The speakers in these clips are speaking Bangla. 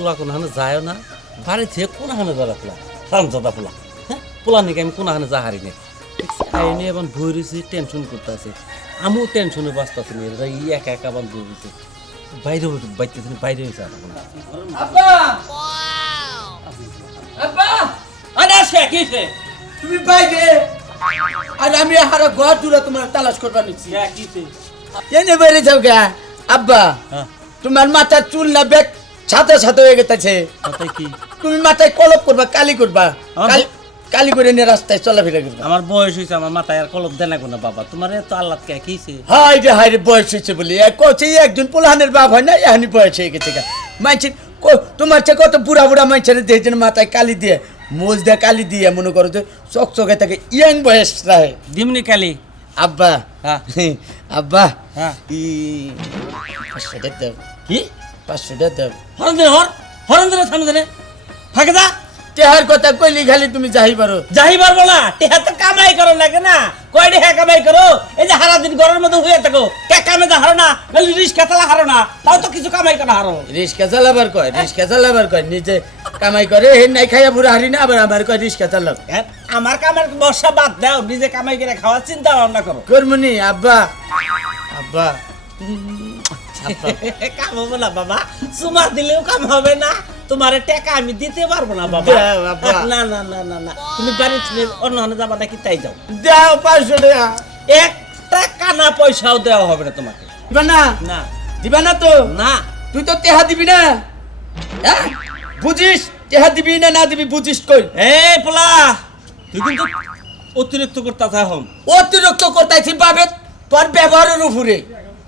পোলা কোন হানে যায় না বাড়ি থেকে কোন হানে যারা পোলা রামজাদা পোলা হ্যাঁ? পোলা নাকি আমি কোন হানে যাহারি নে? আইনে এবার বই রয়েছে টেনশন করতে আছে। আমিও টেনশনে বাঁচতে আছি এরা ই একা একা আবার বই রয়েছে বাইরে বাইতে বাইরে হয়েছে আর এখন। আব্বা! আব্বা! আরে আসে কি হয়েছে? তুমি বাইরে। আর আমি হারা ঘর দূরে তোমার তালাশ করবা নিচ্ছি? এনে বেড়ে যাও গা। আব্বা হ্যাঁ। তোমার মাথার চুল না বেগ ছাতা ছাতা হয়ে গেছে কি? তুমি মাথায় কলপ করবা কালি করবা। কালি করে নিয়ে রাস্তায় চলাফেরা করবা। আমার বয়স হয়েছে আমার মাথায় আর কলপ দেয় না বাবা। তোমার এত আল্লাহ কে কিছে হাই রে হাই রে বয়স হয়েছে বলি। এই একজন পোলাহানের বাপ হয় না এহানি বয়স হয়ে গেছে গা। মাইছেন তোমার চেয়ে কত বুড়া বুড়া মাইছেন দিয়েছেন মাথায় কালি দিয়ে মোজ দিয়ে কালি দিয়ে মনে করো যে চক চকে থাকে ইয়াং বয়স রাহে। দিমনি কালি? আব্বা। হ্যাঁ। আব্বা। হ্যাঁ। ই কি? পাঁচশো টাকা হরন দিনে হর হরন দিনে সামনে দিনে ফাঁকে যা। তেহার কথা কইলি খালি তুমি যাই পারো। যাই পারব না। টেহা তো কামাই করো লাগে না। কয় টেহা কামাই করো? এই যে হারা দিন ঘরের মধ্যে হয়ে থাকো। কে কামে যা হারো না নাহলে রিস্কা চালা হারো না তাও তো কিছু কামাই করা হারো। রিক্সা চালাবার কয় রিক্সা চালাবার কয় নিজে কামাই করে হে নাই খাইয়া বুড়া হারি না আবার আমার কয় রিক্সা চালাক হ্যাঁ, আমার কামের বর্ষা বাদ দাও নিজে কামাই করে খাওয়ার চিন্তা ভাবনা করো। করমুনি আব্বা। আব্বা। কাম হবে না বাবা। সুমা দিলেও কাম হবে না। তোমার টাকা আমি দিতে পারব না বাবা। না না না না না। তুমি বাড়ি অন্য অন্য যাবা নাকি তাই যাও। দাও পাঁচশো টাকা। পয়সাও দেওয়া হবে না তোমাকে। দিবা না? না। দিবা না তো? না। তুই তো তেহা দিবি না? হ্যাঁ? বুঝিস? তেহা দিবি না না দিবি বুঝিস কই? এই পোলা তুই কিন্তু অতিরিক্ত করতে এখন অতিরিক্ত করতেছি বাবে তোর ব্যবহারের উপরে।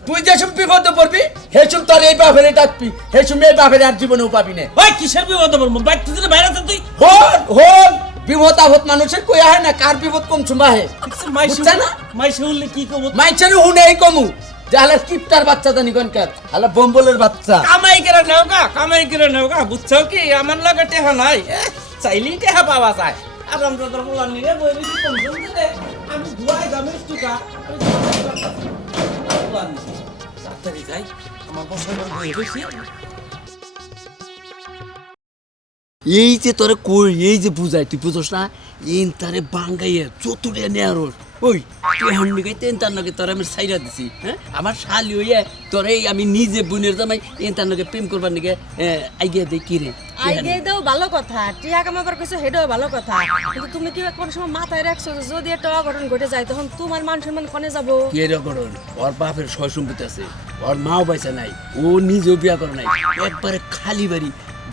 তুই যেসব বিপদে পড়বি হেসুম তোর এই বাপেরে ডাকবি হেসুম এই বাপেরে আর জীবনেও পাবি না। ওই কিসের বিপদ বলব বাইক তুই বাইরে তুই। হন হন বিপদ আপদ মানুষের কই আহে না? কার বিপদ কম চুমা হে বুঝছা না? মাইসে উঠলে কি করব মাইছের হুনে কমু। যে হালা কিপটার বাচ্চা জানি কনকার হালা বম্বলের বাচ্চা। কামাই করে নেও গা কামাই করে নেও গা। বুঝছ কি? আমার লগে টেহা নাই। চাইলেই টেহা পাওয়া যায়। আর আমরা তোর পোলা নিয়ে বই বেশি কম কম আমি ধুয়াই দামের টুকা এই যে তোরে কই, এই যে বুঝাই, তুই বুঝোস না? ইন তারে বাঙ্গাইয়ে চতুরে নেয়ারোস ওই তুই হান্ডি গাইতে এন তার নাকি তোর আমি সাইরা দিছি হ্যাঁ? আমার শালি হইয়া তোরে এই আমি নিজে বোনের জামাই এন তার নাকি প্রেম করবার নাকি আইগিয়া দেই কি রে আইডিয়া দাও ভালো কথা টিয়া কামাবার কইছো হেডাও ভালো কথা। কিন্তু তুমি কি কোন সময় মাথায় রাখছো যদি একটা অঘটন ঘটে যায় তখন তোমার মান সম্মান কনে যাব? কি করুন ওর বাপের সয় সম্পত্তি আছে ওর মাও পয়সা নাই ও নিজেও বিয়া করে নাই। একবারে খালি বাড়ি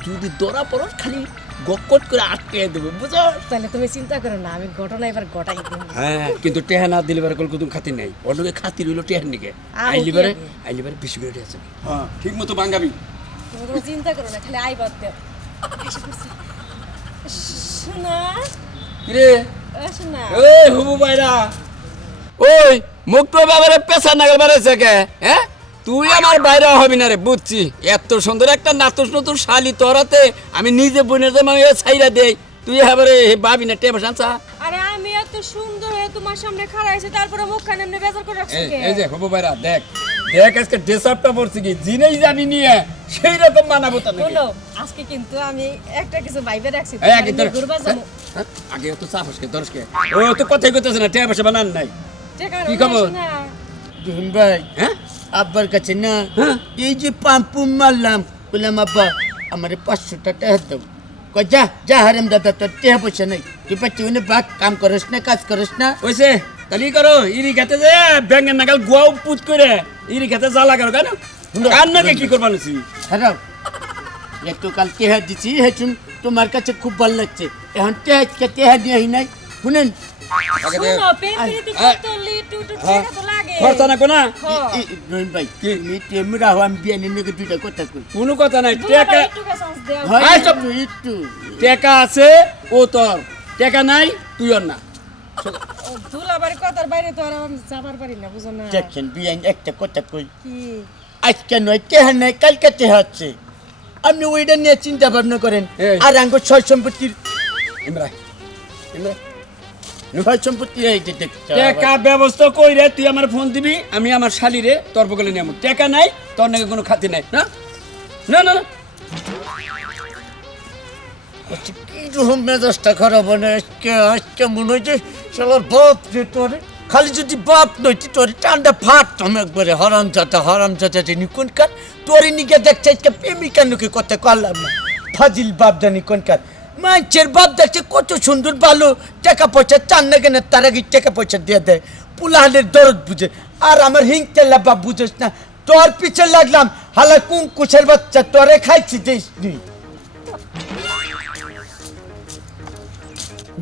যদি দরা পড়ো খালি গকট করে আটকে দেবে বুঝো তাহলে তুমি চিন্তা করো না আমি ঘটনা এবার ঘটাই দেব। হ্যাঁ কিন্তু টেহা না দিলে কল কুতুম খাতির নাই? ওর লোকে খাতির হইল টেহার নিকে। আইলি পারে বেশি করে আছে হ্যাঁ ঠিক মতো বাঙ্গাবি। তুমি কোনো চিন্তা করো না খালি আইবার দেও এসে পড়ছে। শোনা। কিরে? ও শোনা। এই হুবু বাইরা। ওই মুক্ত বাবারে পেশা নাগাল বাড়াইছে কে? হ্যাঁ? তুই আমার বাইরে হবি না রে বুঝছি? এত সুন্দর একটা নাতুস নতুন শালি তোরাতে আমি নিজে বোনের জামা ছাইরা দেই। তুই এবারে ভাবি না টেপ সাঁচা আরে আমি এত সুন্দর হয়ে তোমার সামনে খাড়া আছি তারপরে এমনি বেজার করে রাখছো কে? এই যে হুবু বাইরা দেখ। দেখ আজকে ড্রেস আপটা পড়ছি কি? জিনেই জানি নিয়ে সেই রকম মানাবো তো নাকি? বলো আজকে কিন্তু আমি একটা কিছু ভাইবে রাখছি এই আগে তোর ঘুরবা হ্যাঁ? আগে তো দর্শকে ও তো কথাই কইতেছে না পয়সা বানান নাই? ঠিক আছে কি খবর? ভাই হ্যাঁ? আব্বার কাছে না হ্যাঁ? এই যে পাম্পুম মারলাম বললাম আব্বা আমার পাঁচশো টাকা দাও যা যা হারাম দাদা তোর টেহা পয়সা নাই তুই পাচ্ছি উনি বাক কাম করিস না কাজ করিস না ওইসে তালি করো ইরি খেতে যে ব্যাঙ্গের নাগাল গুয়াও পুত করে ইরি খেতে জ্বালা করো কেন কার নাকি কি করবা নিছি হারাম একটু কাল টেহা দিছি হেছুন তোমার কাছে খুব ভালো লাগছে এখন টেহা টেহা দিয়ে নাই শুনেন খরচা না? কোনা রহিম ভাই কি? তুমি তেমরা হও আমি বিয়ে নিয়ে দুইটা কথা কই। কোনো কথা নাই টেকা হয় সব- একটু টেকা আছে ও তোর। টেকা নাই তুই ওর না দুলা বাড়ি কথার বাইরে তো আর যাবার পারি না বুঝো না। দেখছেন বিয়ে একটা কথা কই। কি? আজকে নয় নাই কালকে টেহা হচ্ছে আপনি ওইটা নিয়ে চিন্তা ভাবনা করেন। আর আঙ্গ ছয় সম্পত্তির ইমরা ইমরা ছয় সম্পত্তি এই যে দেখতে হবে। টেকা ব্যবস্থা কই তুই আমার ফোন দিবি আমি আমার শালিরে তোর বগলে নিয়ে টেকা নাই তোর নাকি কোনো খাতি নাই না? না না না। আচ্ছা, কি রকম মেজাজটা খারাপ আজকে আজকে মনে হচ্ছে শালার বাপ রে তোরে খালি যদি বাপ নইতি তোরে টান্ডা ফাটতাম একবারে হরাম চাটা হরাম চাটা রে নিকুনকার তোরে নিকে দেখছে আজকে প্রেমিকা নুকে কথা করলাম না। ফাজিল বাপ জানি কোনকার মাঞ্চের বাপ দেখছে কত সুন্দর ভালো টাকা পয়সা চান না কেন তার আগে টাকা পয়সা দিয়ে দেয়। পুলাহানের দরদ বুঝে। আর আমার হিং তেল্লা বাপ বুঝোস না তোর পিছে লাগলাম হালা কুম কুছের বাচ্চা তোরে খাইছি দিস নি।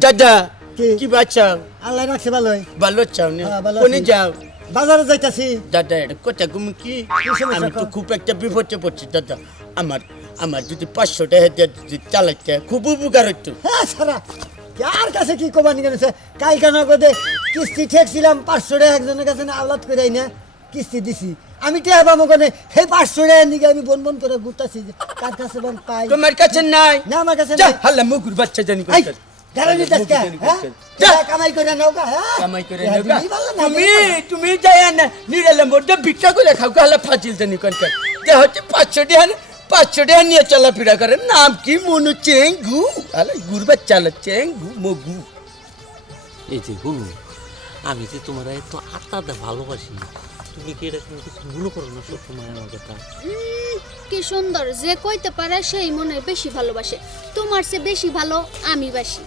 দাদা কি? কি বাচ্চা আল্লাহ রাখছে ভালোই। ভালো চাও না? হ্যাঁ, কোনে যাও? বাজারে যাইতাছি। দাদা এটা কোথা তুমি কি? আমি তো খুব একটা বিপদে পড়ছি দাদা। আমার আমার যদি পাঁচশো টাকা দিয়ে যদি চালাইতে খুব উপকার হতো হ্যাঁ সারা। কার কাছে কি কবার নিয়ে গেছে? কালকে নগদে কিস্তি ঠেকছিলাম পাঁচশো টাকা একজনের কাছে না আলাদ করে না কিস্তি দিছি। আমি টেহা পাবো কোনে? সেই পাঁচশো টাকা নিয়ে আমি বন বন করে ঘুরতাছি কার কাছে বন পাই? তোমার কাছে নাই। না আমার কাছে নাই। হাল্লা মুগুর বাচ্চা জানি কামাই করে নৌকা করে তুমি তুমি যাই না নিরালে মধ্যে ভিক্ষা করে খাও গালা ফাজিল জানি কোনটা যে হচ্ছে পাঁচশো টাকা পাঁচশো টাকা নিয়ে চলাফেরা করে। নাম কি মনু? চেঙ্গু। আলে গুর বাচ্চা আলে চেঙ্গু মগু। এই যে গুরু আমি যে তোমার এত আত্মাতে ভালোবাসি তুমি কি এটা কোনো কিছু মনে করো না সবসময় আমার কথা? কি সুন্দর যে কইতে পারে সেই মনে হয় বেশি ভালোবাসে। তোমার চেয়ে বেশি ভালো আমি বাসি।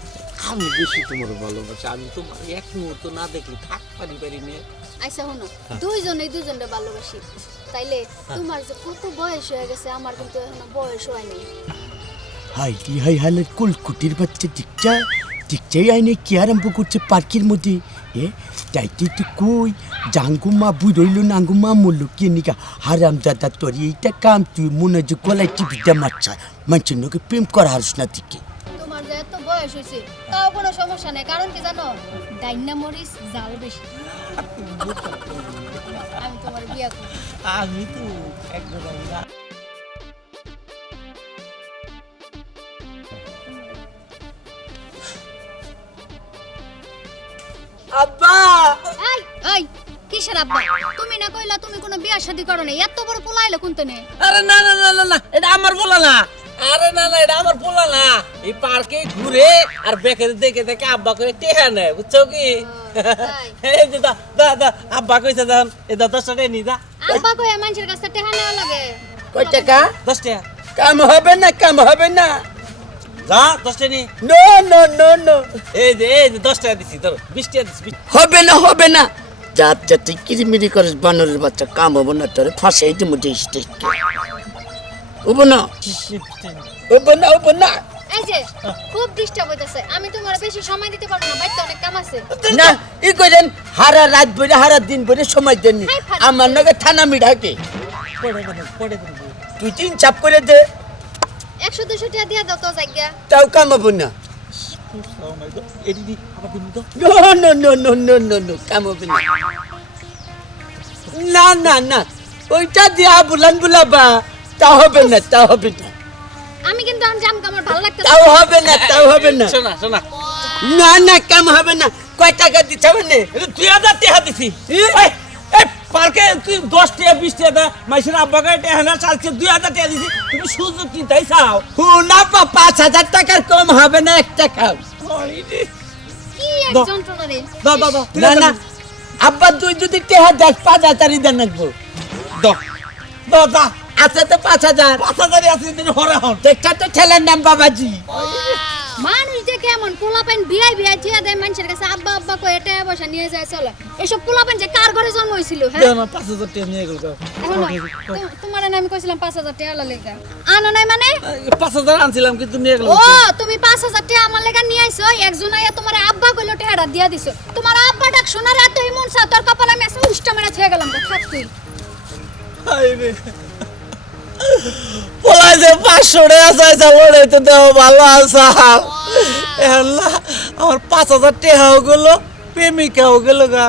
আমি বেশি তোমার ভালোবাসি আমি তোমার এক মুহূর্ত না দেখলে থাক পারি পারি না। আচ্ছা শোনো দুইজনে দুইজনকে ভালোবাসি। তাইলে তোমার যে কত বয়স হয়ে গেছে আমার কিন্তু এখনও বয়স হয়নি হাই রি হাই হালের কুলকুটির বাচ্চা দিকচা দিকচাই আইনে কি আরম্ভ করছে পার্কের মধ্যে? এ যাইতে তো কই জাঙ্গুমা বুই রইল নাঙ্গুমা মরল কে নিকা হারাম দাদা তোর এইটা কাম তুই মনে যে গলায় টিভিটা মারছা মানুষের লোকে প্রেম করা হারস না দিকে তোমার যে এত বয়স হয়েছে তাও কোনো সমস্যা নেই কারণ কি জানো? ডাইনা মরিস জাল বেশি। আমি তোমার বিয়া করব আমি তো একদম আব্বা! এই এই কিসের আব্বা? তুমি না কইলা তুমি কোনো বিয়া শাদী করো না এত বড় পোলাইলে কোনতে নে আরে না না না না এটা আমার বলা না। আরে না না এটা আমার বলা না এই পার্কে ঘুরে আর বেকের দেখে দেখে আব্বা করে টেহা নেয় বুঝছ কি। এই যে দা দা দা আব্বা কইছে যখন এই দা দশ টাকা নি দা আব্বা কই মানুষের কাছে টেহা নেওয়া লাগে। কয় টাকা? দশ টাকা কাম হবে না কাম হবে না। যা দশ টাকা নি নো নো নো নো। এই যে এই যে দশ টাকা দিছি ধরো বিশ টাকা দিছি হবে না হবে না। যাতে কিরিমিরি করিস বানরের বাচ্চা কাম হব না তোরে ফাঁসাই দিব যে স্টেজকে না না না এই যে খুব ডিস্টার্ব হইতাছে। আমি তোমার বেশি সময় দিতে পারব না বাড়িতে অনেক কাম আছে। না ই করেন হারা রাত ভরে হারা দিন ভরে সময় দেননি আমার নাকি থানা দেন তুই তিন চাপ করে দে। একশো দুশো টাকা দিয়ে দাও তো জায়গা। তাও কামাবো না। এটি দি আবার দিন তো no no no no no no no কামাবো না। না না না ওইটা দিয়া বুলান বুলাবা। তা হবে না তা হবে না। আমি কিন্তু আমি জামকে আমার ভালো লাগতেছে তাও হবে না তাও হবে না। শোনা শোনা। না না কাম হবে না। কয় টাকা দিতে হবে না? দুই হাজার টাকা দিছি। এই এই পার্কে তুই দশ টাকা বিশ টাকা দা মাইসের আব্বাকে টাকা না চালছে দুই হাজার টাকা দিছি। তুমি সুযোগ চিন্তাই চাও। হু না পা পাঁচ হাজার টাকার কম হবে না এক টাকা কি এক দাও। যন্ত্রণা দাও দাও দাও না না আব্বা তুই যদি টেহা দেখ পাঁচ হাজারই দেন দাও দাও আছে তো পাঁচ হাজার। পাঁচ হাজারই আছে তুমি হরে হন। দেখা তো ছেলের নাম বাবাজি। মানুষ যে কেমন বিয়াই বিয়াই থিয়া দেয় মানুষের কাছে আব্বা আব্বা কয়ে টাকা পয়সা নিয়ে যায় চলে। এসব পোলাপাইন যে কার ঘরে জন্ম হয়েছিল হ্যাঁ? পাঁচ হাজার টাকা নিয়ে গেল তোমার আমি কইছিলাম পাঁচ হাজার টাকা লেগা। আনো নাই মানে? পাঁচ হাজার আনছিলাম কিন্তু নিয়ে গেল ও তুমি পাঁচ হাজার টাকা আমার লেগা নিয়ে আইছো একজন আইয়া তোমার আব্বা কইলো টাকাটা দিয়া দিছো। তোমার আব্বা ডাক শোনার এত মন সা তোর কপালে আমি আসলে উষ্টা মেরা থয়ে গেলাম রে, থাক তুই। পোলাই যে পাঁচশো টাকা চাইছে ওরে তো দেহ ভালো আসা আল্লাহ আমার পাঁচ হাজার টাকাও গেল প্রেমিকাও গেল গা।